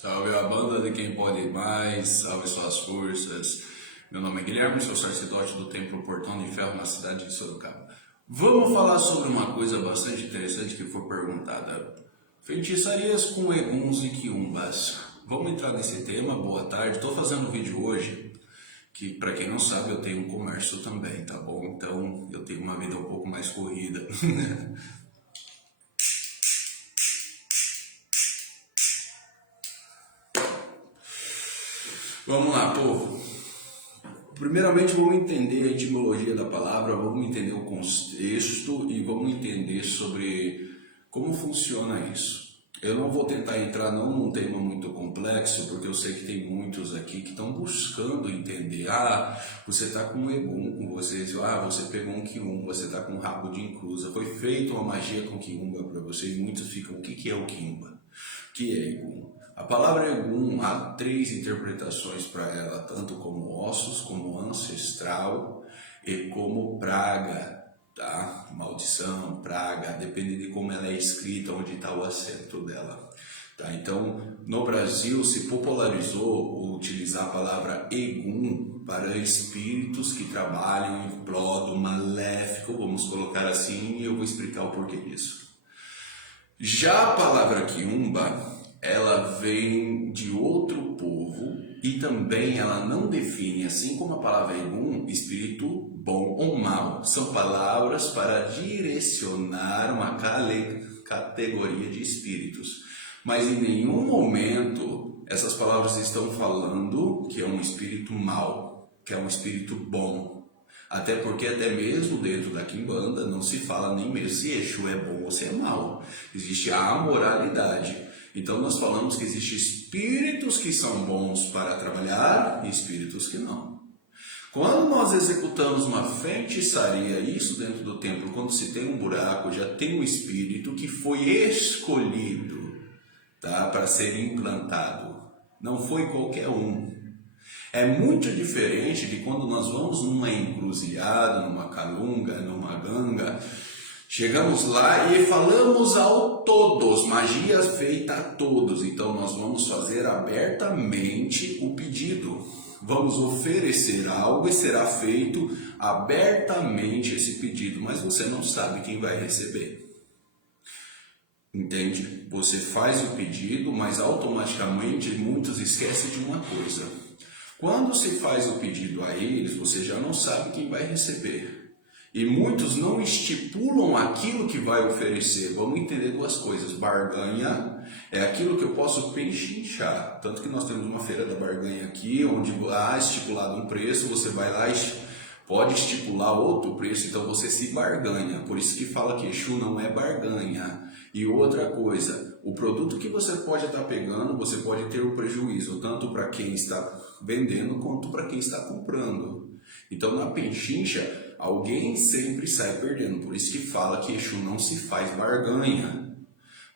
Salve a banda de quem pode mais, salve suas forças. Meu nome é Guilherme, sou sacerdote do Templo Portão de Ferro na cidade de Sorocaba. Vamos falar sobre uma coisa bastante interessante que foi perguntada. Feitiçarias com eguns e quiumbas. Vamos entrar nesse tema, boa tarde. Estou fazendo um vídeo hoje que, para quem não sabe, eu tenho um comércio também, tá bom? Então eu tenho uma vida um pouco mais corrida. Vamos lá, povo. Primeiramente vamos entender a etimologia da palavra, vamos entender o contexto e vamos entender sobre como funciona isso. Eu não vou tentar entrar num tema muito complexo, porque eu sei que tem muitos aqui que estão buscando entender. Você está com um egum com você, você pegou um quiumba, você está com um rabo de encruza, foi feita uma magia com quiumba para você e muitos ficam, o que é o quiumba? O que é egum? A palavra egum, há três interpretações para ela, tanto como ossos, como ancestral e como praga, tá? Maldição, praga, depende de como ela é escrita, onde está o acento dela. Tá? Então, no Brasil se popularizou utilizar a palavra egum para espíritos que trabalham em prol do maléfico, vamos colocar assim, e eu vou explicar o porquê disso. Já a palavra quiumba, ela vem de outro povo e também ela não define, assim como a palavra egum, espírito bom ou mal. São palavras para direcionar uma categoria de espíritos. Mas em nenhum momento essas palavras estão falando que é um espírito mau, que é um espírito bom. Até porque até mesmo dentro da Quimbanda não se fala nem mesmo se Exu é bom ou se é mau. Existe a amoralidade. Então nós falamos que existem espíritos que são bons para trabalhar e espíritos que não. Quando nós executamos uma feitiçaria, isso dentro do templo, quando se tem um buraco, já tem um espírito que foi escolhido, tá, para ser implantado. Não foi qualquer um. É muito diferente de quando nós vamos numa encruzilhada, numa calunga, numa ganga. Chegamos lá e falamos ao todos, magia feita a todos. Então nós vamos fazer abertamente o pedido. Vamos oferecer algo e será feito abertamente esse pedido, mas você não sabe quem vai receber. Entende? Você faz o pedido, mas automaticamente muitos esquecem de uma coisa. Quando se faz o pedido a eles, você já não sabe quem vai receber. E muitos não estipulam aquilo que vai oferecer. Vamos entender duas coisas. Barganha é aquilo que eu posso pechinchar. Tanto que nós temos uma feira da barganha aqui, onde há estipulado um preço, você vai lá e pode estipular outro preço, então você se barganha. Por isso que fala que Exu não é barganha. E outra coisa, o produto que você pode estar pegando, você pode ter o prejuízo, tanto para quem está vendendo quanto para quem está comprando. Então na pechincha, alguém sempre sai perdendo. Por isso que fala que Exu não se faz barganha,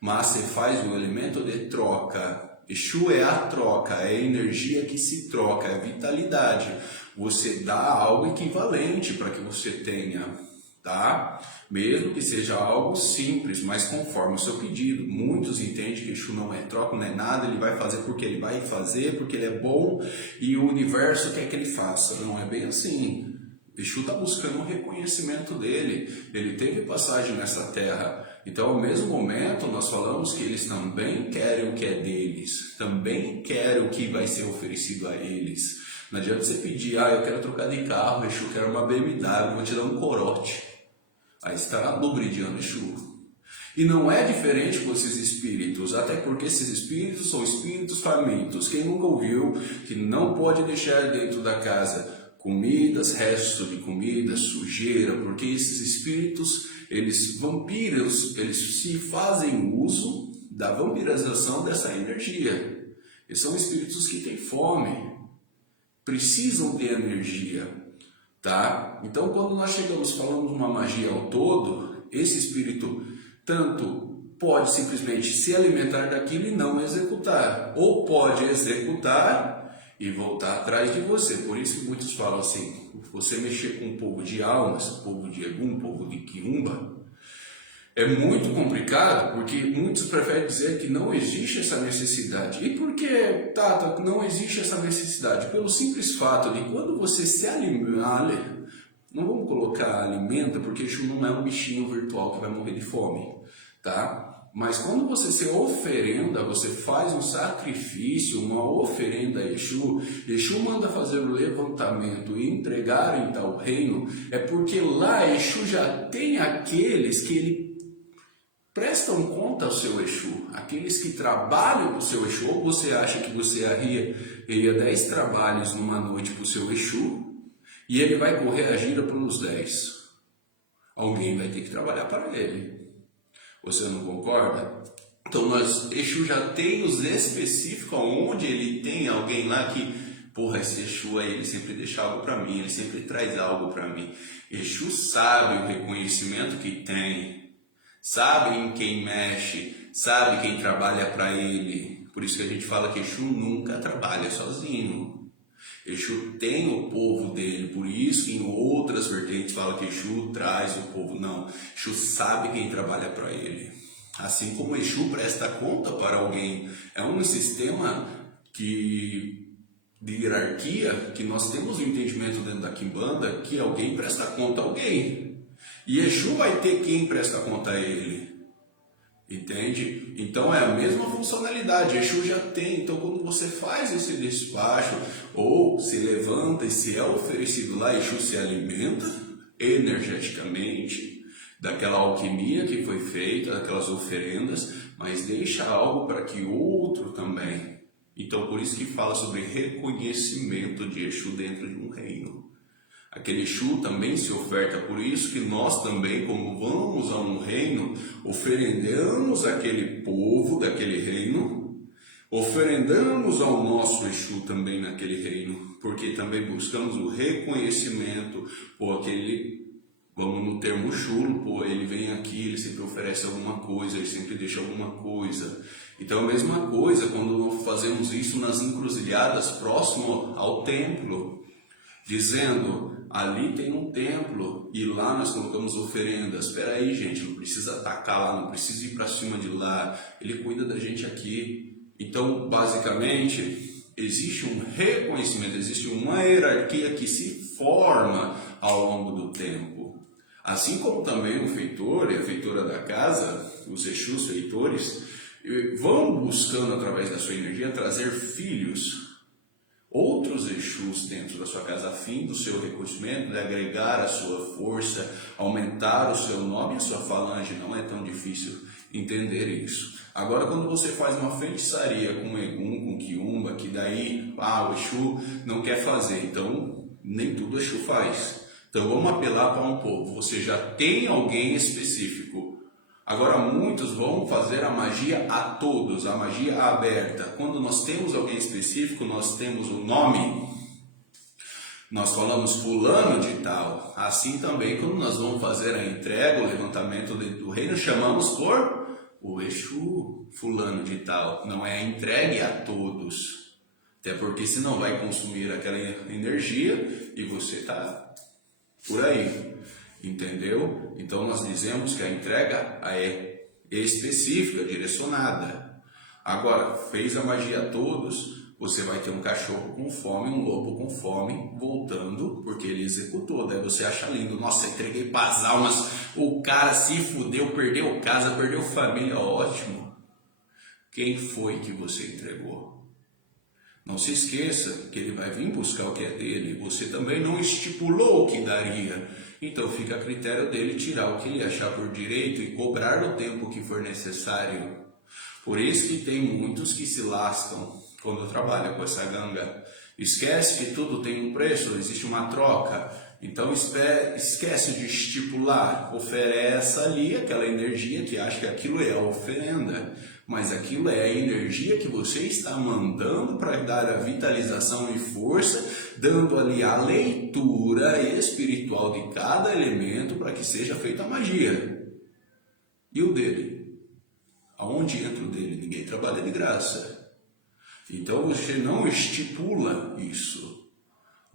mas se faz um elemento de troca. Exu é a troca, é a energia que se troca, é a vitalidade. Você dá algo equivalente para que você tenha, tá? Mesmo que seja algo simples, mas conforme o seu pedido. Muitos entendem que Exu não é troca, não é nada, ele vai fazer porque ele vai fazer, porque ele é bom e o universo quer que ele faça. Não é bem assim. Exu está buscando o reconhecimento dele, ele teve passagem nessa terra. Então, ao mesmo momento, nós falamos que eles também querem o que é deles, também querem o que vai ser oferecido a eles. Não adianta você pedir, eu quero trocar de carro, Exu, quero uma BMW, vou te dar um corote. Aí você está lubridiando Exu. E não é diferente com esses espíritos, até porque esses espíritos são espíritos famintos. Quem nunca ouviu que não pode deixar dentro da casa comidas, restos de comida, sujeira, porque esses espíritos, vampiros, eles se fazem uso da vampirização dessa energia. Eles são espíritos que têm fome, precisam ter energia, tá? Então, quando nós falamos uma magia ao todo, esse espírito tanto pode simplesmente se alimentar daquilo e não executar, ou pode executar e voltar atrás de você. Por isso que muitos falam assim, você mexer com um povo de almas, povo de egum, povo de quiumba, É muito complicado porque muitos preferem dizer que não existe essa necessidade. E por que, Tata, não existe essa necessidade? Pelo simples fato de quando você se alimenta, não vamos colocar alimenta, porque Exu não é um bichinho virtual que vai morrer de fome, tá? Mas quando você se oferenda, você faz um sacrifício, uma oferenda a Exu, Exu manda fazer o levantamento e entregar em tal reino, é porque lá Exu já tem aqueles que ele prestam conta ao seu Exu, aqueles que trabalham para o seu Exu. Ou você acha que você iria 10 trabalhos numa noite para o seu Exu e ele vai correr a gira pelos 10? Alguém vai ter que trabalhar para ele. Você não concorda? Então Exu já tem os específicos onde ele tem alguém lá que, porra, esse Exu aí, ele sempre deixa algo para mim, ele sempre traz algo para mim. Exu sabe o reconhecimento que tem, sabe em quem mexe, sabe quem trabalha para ele. Por isso que a gente fala que Exu nunca trabalha sozinho. Exu tem o povo dele, por isso que em outras vertentes fala que Exu traz o povo. Não, Exu sabe quem trabalha para ele. Assim como Exu presta conta para alguém. É um sistema de hierarquia que nós temos o entendimento dentro da Quimbanda que alguém presta conta a alguém. E Exu vai ter quem presta conta a ele. Entende? Então é a mesma funcionalidade, Exu já tem. Então quando você faz esse despacho ou se levanta e se é oferecido lá, Exu se alimenta energeticamente daquela alquimia que foi feita, daquelas oferendas, mas deixa algo para que outro também. Então por isso que fala sobre reconhecimento de Exu dentro de um reino. Aquele Exu também se oferta, por isso que nós também, como vamos a um reino, oferendamos aquele povo daquele reino, oferendamos ao nosso Exu também naquele reino, porque também buscamos o reconhecimento, vamos no termo chulo, ele vem aqui, ele sempre oferece alguma coisa, ele sempre deixa alguma coisa. Então a mesma coisa quando fazemos isso nas encruzilhadas próximo ao templo, dizendo, ali tem um templo e lá nós colocamos oferendas. Espera aí, gente, não precisa atacar lá, não precisa ir para cima de lá, ele cuida da gente aqui. Então, basicamente, existe um reconhecimento, existe uma hierarquia que se forma ao longo do tempo. Assim como também o feitor e a feitora da casa, os Exus feitores, vão buscando através da sua energia trazer filhos, outros Exus dentro da sua casa, a fim do seu reconhecimento, de agregar a sua força, aumentar o seu nome e a sua falange. Não é tão difícil entender isso. Agora, quando você faz uma feitiçaria com Egum, com Quiumba, que daí o Exu não quer fazer, então nem tudo Exu faz. Então vamos apelar para um povo, você já tem alguém específico. Agora muitos vão fazer a magia a todos, a magia aberta. Quando nós temos alguém específico, nós temos o nome, nós falamos fulano de tal. Assim também quando nós vamos fazer a entrega, o levantamento do reino, chamamos por o Exu fulano de tal. Não é entregue a todos, até porque senão vai consumir aquela energia e você está por aí. Entendeu? Então nós dizemos que a entrega é específica, direcionada. Agora, fez a magia a todos, você vai ter um cachorro com fome, um lobo com fome, voltando, porque ele executou. Daí você acha lindo, nossa, entreguei para as almas, o cara se fudeu, perdeu casa, perdeu família, ótimo. Quem foi que você entregou? Não se esqueça que ele vai vir buscar o que é dele, você também não estipulou o que daria. Então fica a critério dele tirar o que ele achar por direito e cobrar o tempo que for necessário. Por isso que tem muitos que se lascam quando trabalham com essa ganga. Esquece que tudo tem um preço, existe uma troca. Então esquece de estipular, oferece ali aquela energia que acha que aquilo é a oferenda. Mas aquilo é a energia que você está mandando para dar a vitalização e força, dando ali a leitura espiritual de cada elemento para que seja feita a magia. E o dele? Aonde entra o dele? Ninguém trabalha de graça. Então você não estipula isso.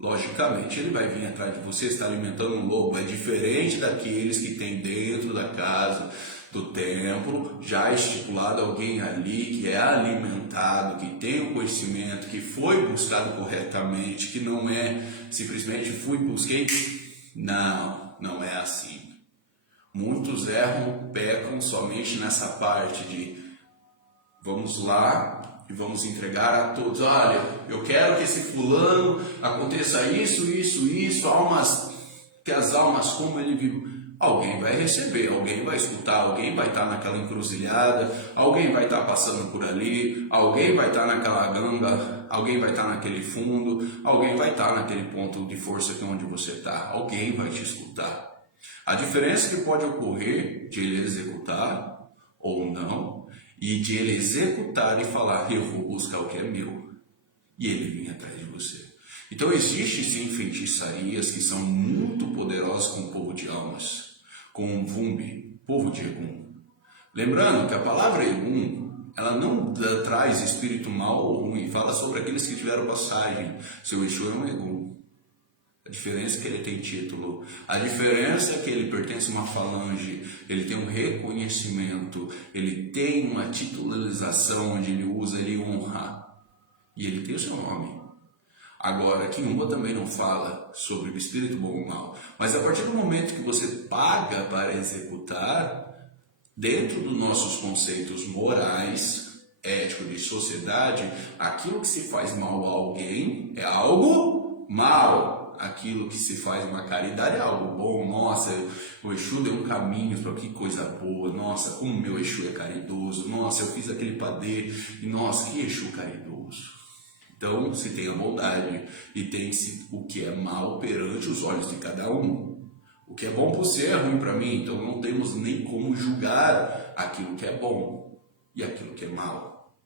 Logicamente ele vai vir atrás de você, está alimentando um lobo, é diferente daqueles que tem dentro da casa, do templo, já estipulado, alguém ali que é alimentado, que tem o conhecimento, que foi buscado corretamente, que não é simplesmente fui, busquei. Não, não é assim. Muitos erram, pecam somente nessa parte de vamos lá e vamos entregar a todos. Olha, eu quero que esse fulano aconteça isso, almas, que as almas como ele vive. Alguém vai receber, alguém vai escutar, alguém vai estar naquela encruzilhada, alguém vai estar passando por ali, alguém vai estar naquela ganga, alguém vai estar naquele fundo, alguém vai estar naquele ponto de força que é onde você está, alguém vai te escutar. A diferença que pode ocorrer de ele executar ou não, e de ele executar e falar, eu vou buscar o que é meu, e ele vir atrás de você. Então existe sim feitiçarias que são muito poderosas com o povo de almas, com o Vumbi, povo de Egum. Lembrando que a palavra Egum, ela não traz espírito mal ou ruim, fala sobre aqueles que tiveram passagem. Seu Exu é um Egum. A diferença é que ele tem título, a diferença é que ele pertence a uma falange, ele tem um reconhecimento, ele tem uma titularização onde ele usa, ele honra, e ele tem o seu nome. Agora, Quiumba também não fala sobre o espírito bom ou mal, mas a partir do momento que você paga para executar, dentro dos nossos conceitos morais, éticos de sociedade, aquilo que se faz mal a alguém é algo mal. Aquilo que se faz uma caridade é algo bom. Nossa, o Exu deu um caminho para que coisa boa. Nossa, como meu Exu é caridoso. Nossa, eu fiz aquele padê e nossa, que Exu caridoso. Então, se tem a bondade e tem-se o que é mal perante os olhos de cada um. O que é bom para você é ruim para mim, então não temos nem como julgar aquilo que é bom e aquilo que é mal.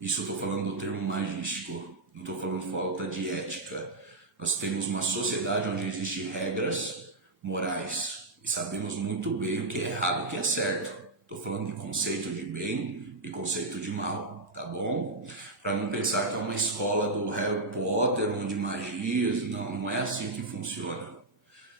Isso eu estou falando do termo magístico, não estou falando falta de ética. Nós temos uma sociedade onde existem regras morais e sabemos muito bem o que é errado e o que é certo. Estou falando de conceito de bem e conceito de mal, tá bom? Para não pensar que é uma escola do Harry Potter ou de magias, não é assim que funciona,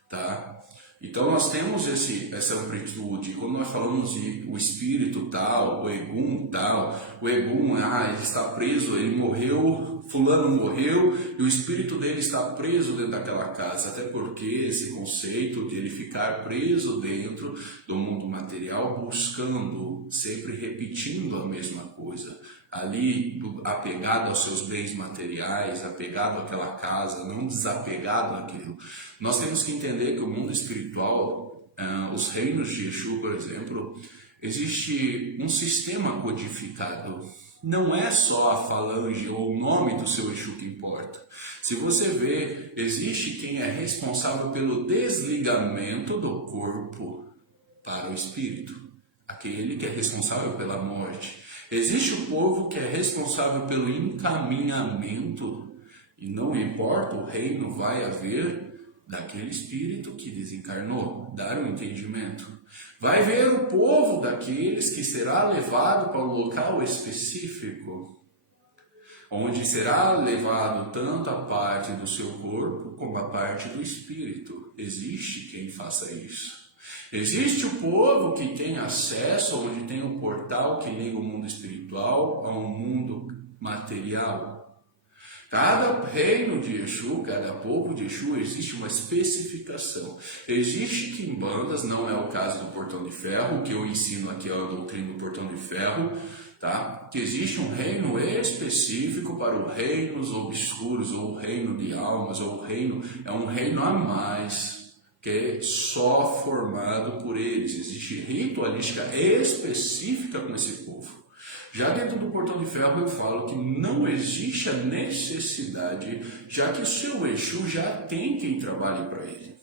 tá? Então nós temos essa amplitude. Quando nós falamos de o espírito tal, o Egum tal, o Egum, ele está preso, ele morreu, fulano morreu e o espírito dele está preso dentro daquela casa, até porque esse conceito de ele ficar preso dentro do mundo material, buscando, sempre repetindo a mesma coisa, ali apegado aos seus bens materiais, apegado àquela casa, não desapegado àquilo. Nós temos que entender que o mundo espiritual, os reinos de Exu, por exemplo, existe um sistema codificado. Não é só a falange ou o nome do seu Exu que importa. Se você vê, existe quem é responsável pelo desligamento do corpo para o espírito, aquele que é responsável pela morte. Existe o povo que é responsável pelo encaminhamento, e não importa, o reino vai haver daquele espírito que desencarnou, dar um entendimento. Vai ver o povo daqueles que será levado para um local específico, onde será levado tanto a parte do seu corpo como a parte do espírito. Existe quem faça isso. Existe o povo que tem acesso, onde tem um portal que liga o mundo espiritual ao mundo material. Cada reino de Exu, cada povo de Exu, existe uma especificação. Existe quimbandas, não é o caso do Portão de Ferro, o que eu ensino aqui é a doutrina do Portão de Ferro, tá? Que existe um reino específico para os reinos obscuros, ou o reino de almas, ou o reino, é um reino a mais, que é só formado por eles. Existe ritualística específica com esse povo. Já dentro do Portão de Ferro eu falo que não existe a necessidade, já que o seu Exu já tem quem trabalhe para ele.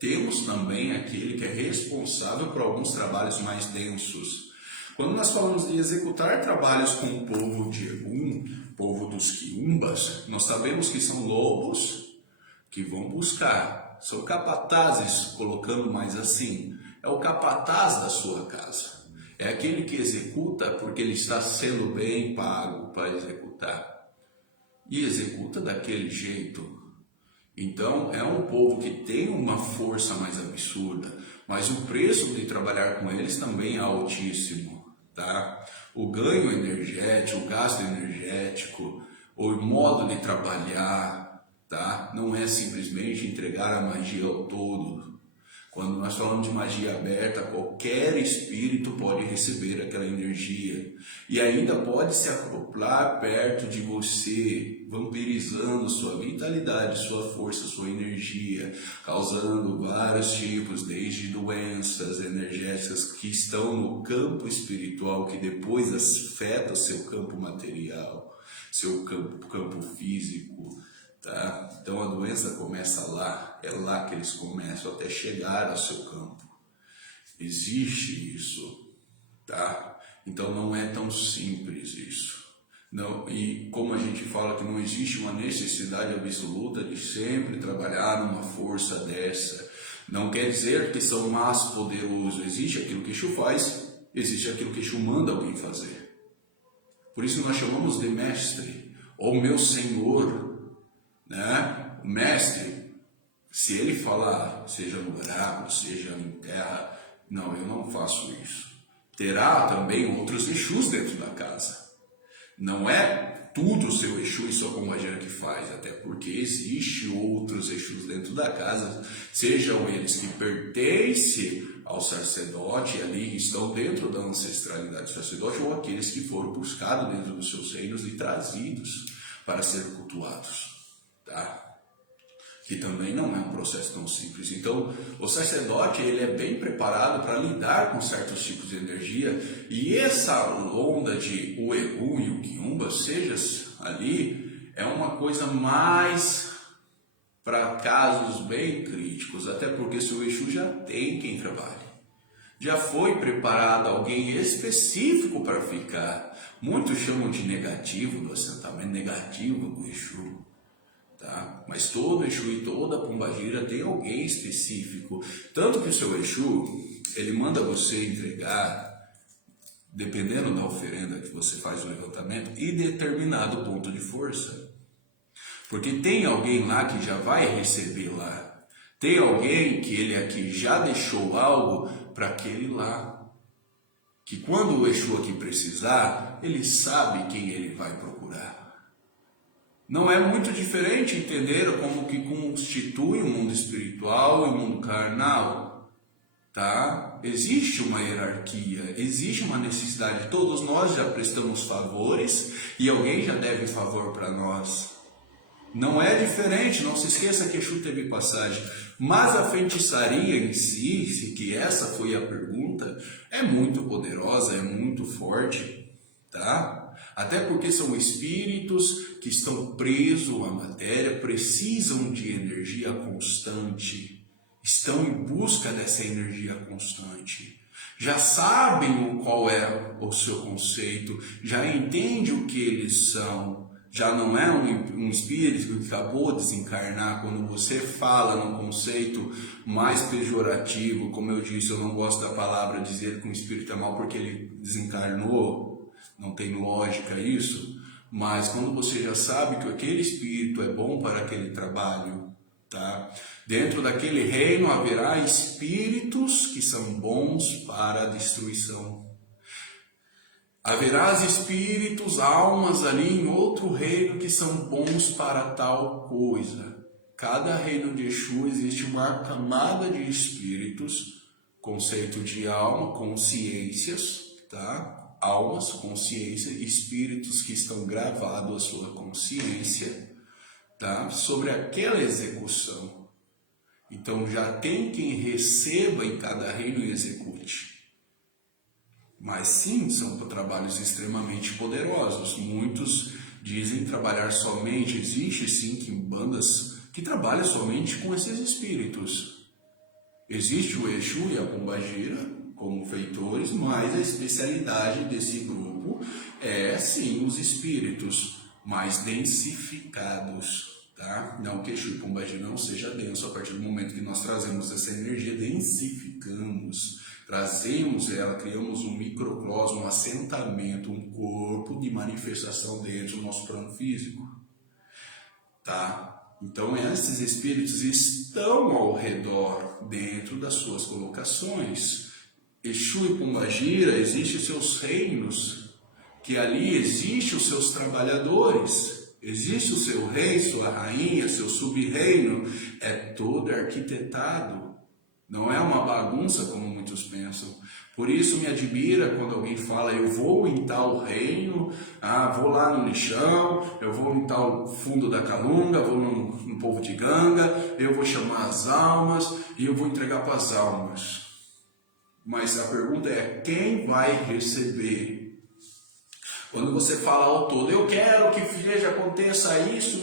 Temos também aquele que é responsável por alguns trabalhos mais densos. Quando nós falamos de executar trabalhos com o povo de Egum, povo dos Quiumbas, nós sabemos que são lobos que vão buscar. São capatazes, colocando mais assim, é o capataz da sua casa. É aquele que executa porque ele está sendo bem pago para executar. E executa daquele jeito. Então, é um povo que tem uma força mais absurda. mas o preço de trabalhar com eles também é altíssimo, tá? O ganho energético, o gasto energético, o modo de trabalhar, tá? Não é simplesmente entregar a magia ao todo. Quando nós falamos de magia aberta, qualquer espírito pode receber aquela energia e ainda pode se acoplar perto de você, vampirizando sua vitalidade, sua força, sua energia, causando vários tipos, desde doenças energéticas que estão no campo espiritual, que depois afeta seu campo material, seu campo físico. Tá? Então a doença começa lá, é lá que eles começam até chegar ao seu campo. Existe isso, tá? Então não é tão simples isso. Não, e como a gente fala que não existe uma necessidade absoluta de sempre trabalhar numa força dessa, não quer dizer que são mais poderosos. Existe aquilo que Exu faz, existe aquilo que Exu manda alguém fazer. Por isso nós chamamos de mestre, ou meu senhor. Né? O mestre, se ele falar, seja no oráculo, seja em terra, não, eu não faço isso. Terá também outros Exus dentro da casa. Não é tudo o seu Exu e sua pombagira que faz, até porque existe outros Exus dentro da casa, sejam eles que pertencem ao sacerdote e ali estão dentro da ancestralidade do sacerdote, ou aqueles que foram buscados dentro dos seus reinos e trazidos para ser cultuados. Tá? Que também não é um processo tão simples. Então, o sacerdote ele é bem preparado para lidar com certos tipos de energia, e essa onda de o Egum e o Quiumba, seja ali, é uma coisa mais para casos bem críticos, até porque seu Exu já tem quem trabalhe. Já foi preparado alguém específico para ficar. Muitos chamam de negativo do assentamento, negativo do Exu. Tá? Mas todo Exu e toda pombagira tem alguém específico. Tanto que o seu Exu, ele manda você entregar, dependendo da oferenda que você faz o levantamento, e determinado ponto de força. Porque tem alguém lá que já vai receber lá. Tem alguém que ele aqui já deixou algo para aquele lá. Que quando o Exu aqui precisar, ele sabe quem ele vai procurar. Não é muito diferente entender como que constitui o mundo espiritual e o mundo carnal, tá? Existe uma hierarquia, existe uma necessidade. Todos nós já prestamos favores e alguém já deve favor para nós. Não é diferente, não se esqueça que Exu teve passagem. Mas a feitiçaria em si, que essa foi a pergunta, é muito poderosa, é muito forte, tá? Até porque são espíritos que estão presos à matéria, precisam de energia constante, estão em busca dessa energia constante. Já sabem qual é o seu conceito, já entendem o que eles são. Já não é um espírito que acabou de desencarnar. Quando você fala num conceito mais pejorativo, como eu disse, eu não gosto da palavra dizer que um espírito é mau porque ele desencarnou. Não tem lógica isso, mas quando você já sabe que aquele espírito é bom para aquele trabalho, tá? Dentro daquele reino haverá espíritos que são bons para a destruição. Haverá espíritos, almas ali em outro reino que são bons para tal coisa. Cada reino de Exu existe uma camada de espíritos, conceito de alma, consciências, tá? Almas, consciência, espíritos que estão gravados à sua consciência, tá? Sobre aquela execução. Então já tem quem receba em cada reino e execute. Mas sim, são trabalhos extremamente poderosos. Muitos dizem trabalhar somente, existe sim que bandas que trabalham somente com esses espíritos. Existe o Exu e a pombagira como feitores, mas a especialidade desse grupo é sim os espíritos mais densificados, tá? Não que Exu e pombagira não seja denso, a partir do momento que nós trazemos essa energia, densificamos, trazemos ela, criamos um microcosmo, um assentamento, um corpo de manifestação dentro do nosso plano físico, tá? Então esses espíritos estão ao redor, dentro das suas colocações. Exu e Pombagira, existem os seus reinos, que ali existem os seus trabalhadores, existe o seu rei, sua rainha, seu sub-reino, é todo arquitetado, não é uma bagunça como muitos pensam. Por isso me admira quando alguém fala, eu vou em tal reino, vou lá no lixão, eu vou em tal fundo da Calunga, vou no povo de Ganga, eu vou chamar as almas e eu vou entregar para as almas. Mas a pergunta é, quem vai receber? Quando você fala ao todo, eu quero que aconteça isso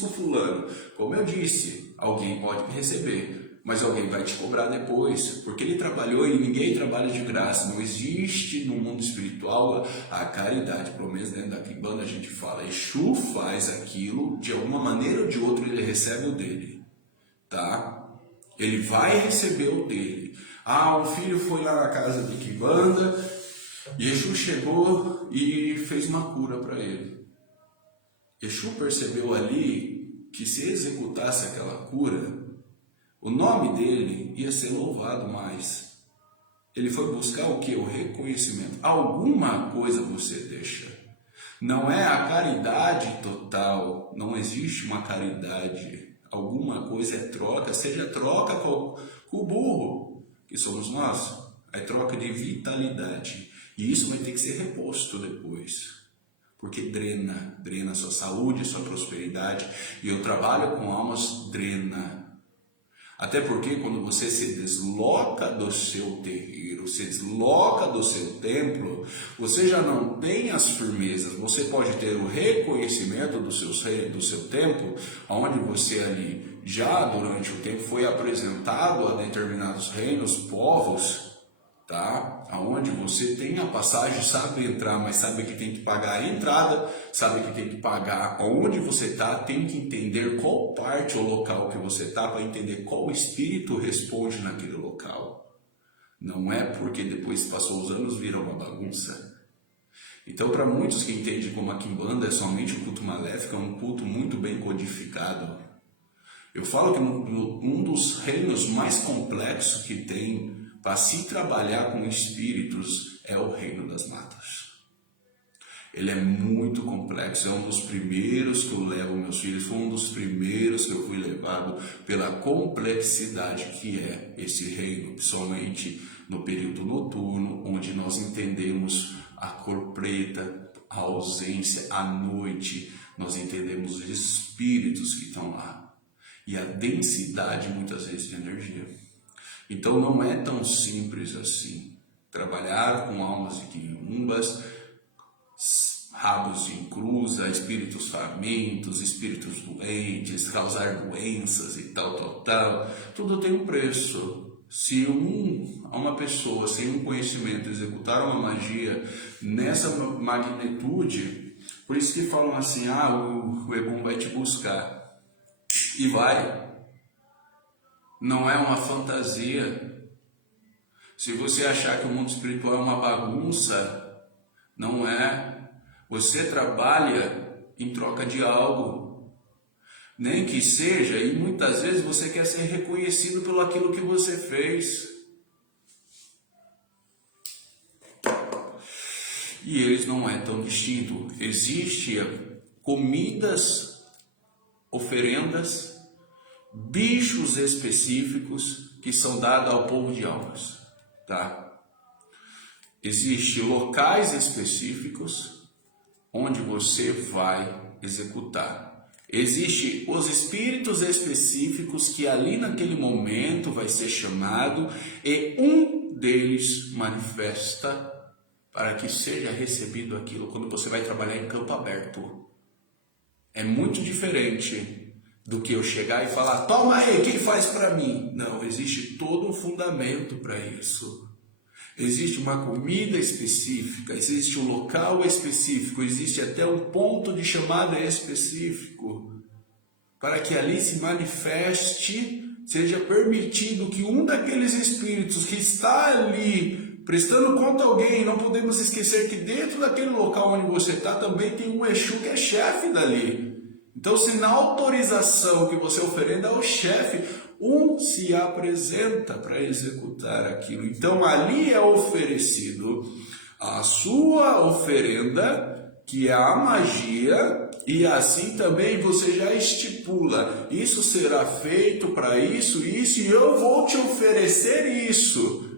com fulano. Como eu disse, alguém pode receber, mas alguém vai te cobrar depois, porque ele trabalhou e ninguém trabalha de graça. Não existe no mundo espiritual a caridade, pelo menos dentro da Quimbanda a gente fala, Exu faz aquilo, de alguma maneira ou de outra ele recebe o dele, tá? Ele vai receber o dele. Um filho foi lá na casa de Quimbanda e Exu chegou e fez uma cura para ele. Exu percebeu ali que se executasse aquela cura, o nome dele ia ser louvado mais. Ele foi buscar o que? O reconhecimento. Alguma coisa você deixa. Não é a caridade total, não existe uma caridade. Alguma coisa é troca, seja troca com o burro, que somos nós, é troca de vitalidade. E isso vai ter que ser reposto depois, porque drena a sua saúde, a sua prosperidade. E eu trabalho com almas, drena. Até porque quando você se desloca do seu terreiro, se desloca do seu templo, você já não tem as firmezas. Você pode ter o reconhecimento do seu templo, onde você ali já durante o tempo foi apresentado a determinados reinos, povos, tá? Aonde você tem a passagem, sabe entrar, mas sabe que tem que pagar a entrada, sabe que tem que pagar onde você está, tem que entender qual parte ou local que você está para entender qual espírito responde naquele local. Não é porque depois passou os anos vira uma bagunça. Então, para muitos que entendem como a Quimbanda é somente um culto maléfico, é um culto muito bem codificado. Eu falo que um dos reinos mais complexos que tem para se trabalhar com espíritos é o reino das matas. Ele é muito complexo, é um dos primeiros que eu levo meus filhos, foi um dos primeiros que eu fui levado pela complexidade que é esse reino, principalmente no período noturno, onde nós entendemos a cor preta, a ausência, a noite, nós entendemos os espíritos que estão lá e a densidade muitas vezes de energia. Então não é tão simples assim. Trabalhar com almas de quiumbas, rabos de encruza, espíritos famintos, espíritos doentes, causar doenças e tal. Tudo tem um preço. Se uma pessoa sem um conhecimento executar uma magia nessa magnitude, por isso que falam assim, o Egum vai te buscar. E vai. Não é uma fantasia. Se você achar que o mundo espiritual é uma bagunça, não é. Você trabalha em troca de algo. Nem que seja, e muitas vezes você quer ser reconhecido pelo aquilo que você fez. E eles não é tão distinto. Existem comidas, oferendas, bichos específicos que são dados ao povo de almas, tá? Existem locais específicos onde você vai executar. Existem os espíritos específicos que ali naquele momento vai ser chamado e um deles manifesta para que seja recebido aquilo quando você vai trabalhar em campo aberto. É muito diferente do que eu chegar e falar, toma aí, quem faz para mim? Não, existe todo um fundamento para isso. Existe uma comida específica, existe um local específico, existe até um ponto de chamada específico, para que ali se manifeste, seja permitido que um daqueles espíritos que está ali prestando conta a alguém, não podemos esquecer que dentro daquele local onde você está também tem um Exu que é chefe dali. Então, se na autorização que você oferenda ao chefe, se apresenta para executar aquilo. Então, ali é oferecido a sua oferenda, que é a magia, e assim também você já estipula, isso será feito para isso, e eu vou te oferecer isso.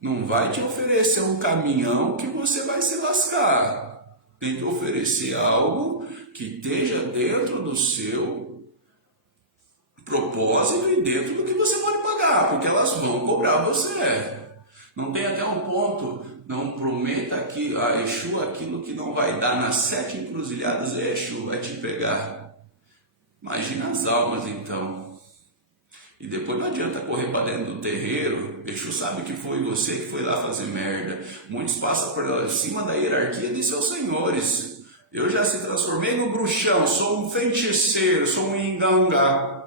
Não vai te oferecer um caminhão que você vai se lascar. Tem que oferecer algo que esteja dentro do seu propósito e dentro do que você pode pagar, porque elas vão cobrar você. Não tem até um ponto, não prometa aqui a Exu aquilo que não vai dar. Nas 7 encruzilhadas Exu vai te pegar. Imagina as almas então. E depois não adianta correr para dentro do terreiro. Exu sabe que foi você que foi lá fazer merda. Muitos passam por cima da hierarquia de seus senhores. Eu já se transformei no bruxão, sou um feiticeiro, sou um inganga.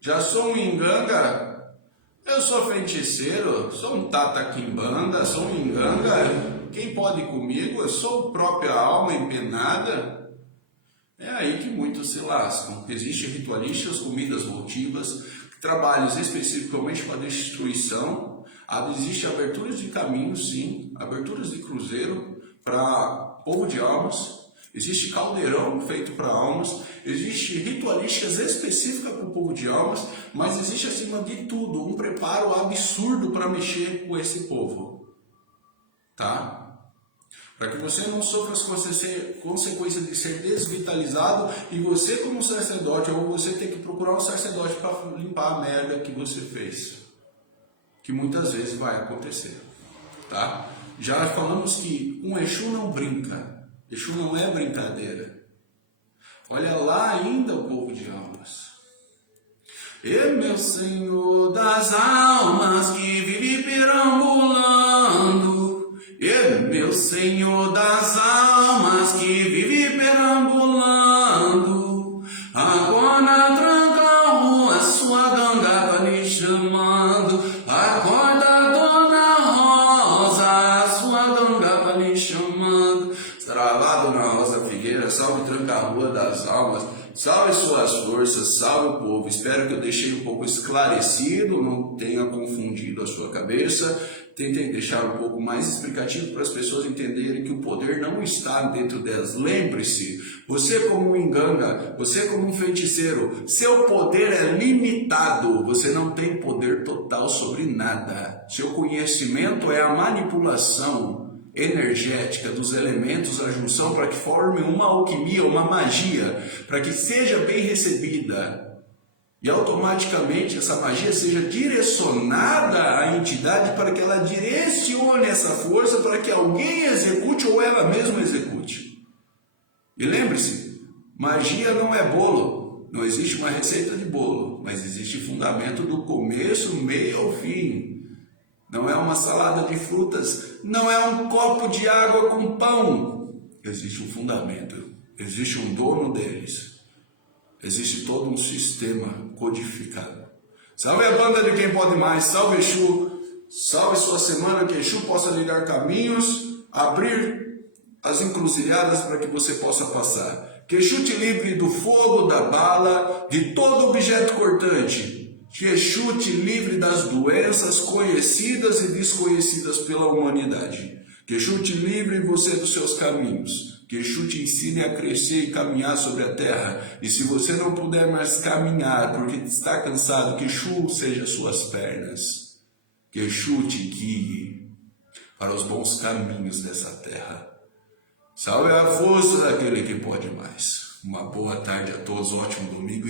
Já sou um inganga. Eu sou feiticeiro, sou um tata-quimbanda, sou um inganga. Quem pode ir comigo? Eu sou a própria alma empenada. É aí que muitos se lascam. Existem ritualistas, comidas votivas, trabalhos especificamente para destruição. Existem aberturas de caminhos, sim, aberturas de cruzeiro para povo de almas. Existe caldeirão feito para almas, existe ritualísticas específicas para o povo de almas, mas existe acima de tudo um preparo absurdo para mexer com esse povo, tá? Para que você não sofra as consequências de ser desvitalizado e você como sacerdote, ou você ter que procurar um sacerdote para limpar a merda que você fez, que muitas vezes vai acontecer, tá? Já falamos que um Exu não brinca. Exu não é brincadeira. Olha lá ainda o povo de almas. E meu Senhor das almas que vive perambulando. E meu Senhor das almas que vive perambulando. Agora tranca a rua, sua ganga tá lhe chamando. Acorda, Dona Rosa, sua ganga tá lhe chamando. Travado na Rosa Figueira, salve tranca-rua das almas, salve suas forças, salve o povo. Espero que eu deixei um pouco esclarecido, não tenha confundido a sua cabeça. Tentei deixar um pouco mais explicativo para as pessoas entenderem que o poder não está dentro delas. Lembre-se, você como um inganga, você como um feiticeiro, seu poder é limitado, você não tem poder total sobre nada. Seu conhecimento é a manipulação energética dos elementos, a junção para que forme uma alquimia, uma magia, para que seja bem recebida e automaticamente essa magia seja direcionada à entidade para que ela direcione essa força para que alguém execute ou ela mesma execute. E lembre-se, magia não é bolo, não existe uma receita de bolo, mas existe fundamento do começo, meio ao fim. Não é uma salada de frutas, não é um copo de água com pão. Existe um fundamento, existe um dono deles. Existe todo um sistema codificado. Salve a banda de quem pode mais, salve Exu, salve sua semana, que Exu possa lhe dar caminhos, abrir as encruzilhadas para que você possa passar. Que Exu te livre do fogo, da bala, de todo objeto cortante. Que Exu te livre das doenças conhecidas e desconhecidas pela humanidade. Que Exu te livre você dos seus caminhos. Que Exu te ensine a crescer e caminhar sobre a terra. E se você não puder mais caminhar porque está cansado, que Exu seja suas pernas. Que Exu te guie para os bons caminhos dessa terra. Salve a força daquele que pode mais. Uma boa tarde a todos, um ótimo domingo.